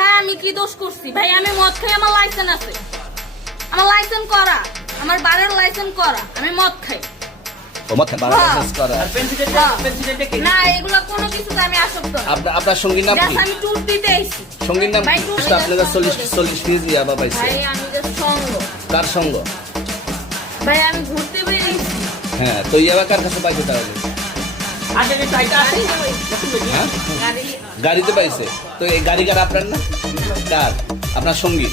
খায় আমি কি দোষ করছি ভাই? আমি মদ খাই, আমার লাইসেন্স আছে, আমার লাইসেন্স করা, আমার বারের লাইসেন্স করা, আমি মদ খাই। ও মত বাড়া লাইসেন্স করা। না এগুলা কোনো কিছুতে আমি আসক্ত না। আপনার সঙ্গীর নাম কি? আমি ট্যুর দিতে আইছি। সঙ্গীর নাম ভাই, কি? ট্যুর আপনাদের 40 পিস ইয়াবা পাইছে। ভাই আমি যে সঙ্গ, কার সঙ্গ? ভাই আমি ঘুরতে বেরিয়েছি। হ্যাঁ, তো ইয়াবা কার কাছে পাইছে তাহলে? হ্যাঁ? গাড়ি গাড়িতে পাইছে। তো এই গাড়ি কার আপনার না? কার? আপনার সঙ্গী।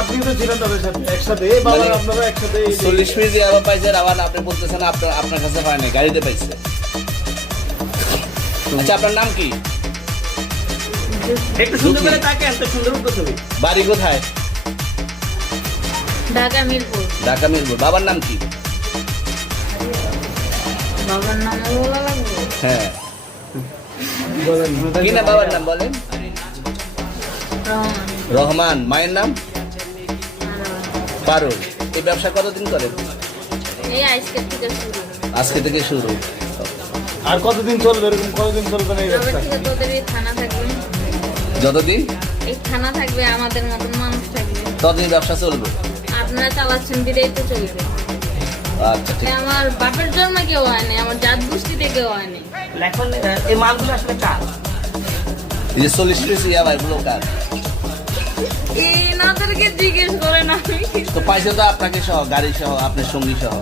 আপনি তো ছিলেন তাদের সাথে একসাথে, মানে আপনারা একসাথে 40 পিস ইয়াবা পাইছে, আবার আপনি বলতেছেন আপনার কাছে পায় না, গাড়িতে পাইছে। আচ্ছা, আপনার নাম কি? একটু সুন্দর করে তাকে এত সুন্দর উঠতে ছবি। বাড়ি কোথায়? ঢাকা মিরপুর। ঢাকা মিরপুর। বাবার নাম কি? বাবার নাম বলা লাগবে? হ্যাঁ, কি না বাবার নাম বলেন? রহমান। রহমান। মায়ের নাম? পারুল। এই ব্যবসা কতদিন করেন? এই আজকে থেকে শুরু। আজকে থেকে শুরু। আর কতদিন চলবে? এরকম কতদিন চলবে না এই তবে ব্যবসা? থেকে তোদের এই থানা থাকবে, যতদিন এই থানা থাকবে, আমাদের মতন মানুষ থাকবে। ততদিন ব্যবসা চলবে। আপনারা চালাচ্ছেন বিদায় তো চলবে। আচ্ছা, ঠিক। আমার বাপের জন্ম কেউ হয়নি, আমার জাত গোষ্ঠীতে কেউ হয়নি। এখন এই মালগুলো আসলে কার? এই যে 40 পিস ইয়াবা, এগুলো কার? এনাদেরকে জিজ্ঞেস করেন, আমি তো পাইছে তো আপনাকে সহ, গাড়ি সহ, আপনার সঙ্গী সহ।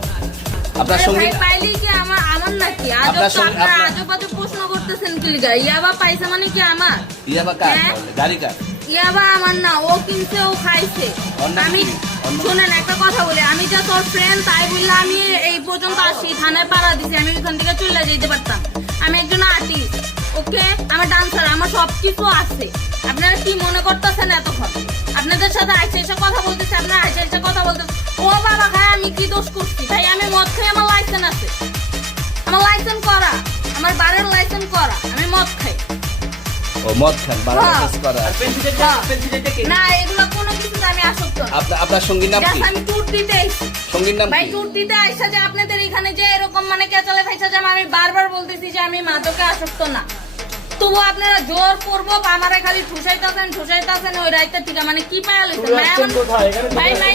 আপনার আরে সঙ্গী ভাই পাইলেই কি আমার আমার নাকি? আজব আপনার তো সঙ্গে- আপনারা আপনার- আজব আজব প্রশ্ন করতেছেন কি লিগা? ইয়াবা পাইছে মানে কি আমার? ইয়াবা কার হ্যাঁ? তাহলে? গাড়ি কার? ইয়াবা আমার না, ও কিনছে, ও খাইছে। ওর নাম আমি কি? ওর নাম- শোনেন একটা কথা বলি, আমি যা তোর ফ্রেন্ড তাই বললে আমি এই পর্যন্ত আসি, থানায় পাড়া দিছি, আমি ওখান থেকে চলে যেতে পারতাম। আমি একজন আর্টিস্ট, ওকে, আমার ডান্সার, আমার সবকিছু আছে। আপনারা কি মনে করতেছেন এতক্ষণ? আপনাদের সাথে আইসে এসে কথা বলতেছে, আপনারা আইসে এসে কথা বলতেছে। ও বাবা খায় আমি কি দোষ করছি ভাই? আমি মদ খাই, আমার লাইসেন্স আছে, আমার লাইসেন্স করা, আমার বারের লাইসেন্স করা, আমি মদ খাই। ও মদ খান, বাড়া হ্যাঁ। লাইসেন্স করা। আর পেন্সিলটা কে? না এগুলো কোনো কিছুতে আমি আসক্ত না। আপনার সঙ্গীর নাম কি? Just আমি ট্যুর দিতে আইছি। সঙ্গীর নাম ভাই কি? ট্যুর দিতে আইসা যে আপনাদের এখানে যে এরকম মানে কেচালে ভাইসা যে আমি বারবার বলতেছি যে আমি মাদকে আসক্ত না, তবু আপনারা জোর করবো বা আমারে খালি ঠুসাইতেছেন ওই রাইতে ঠিক মানে কি পায়া লইছেন? চলে আসছেন কোথায়? এখানে চলে ভাই আসছেন ভাই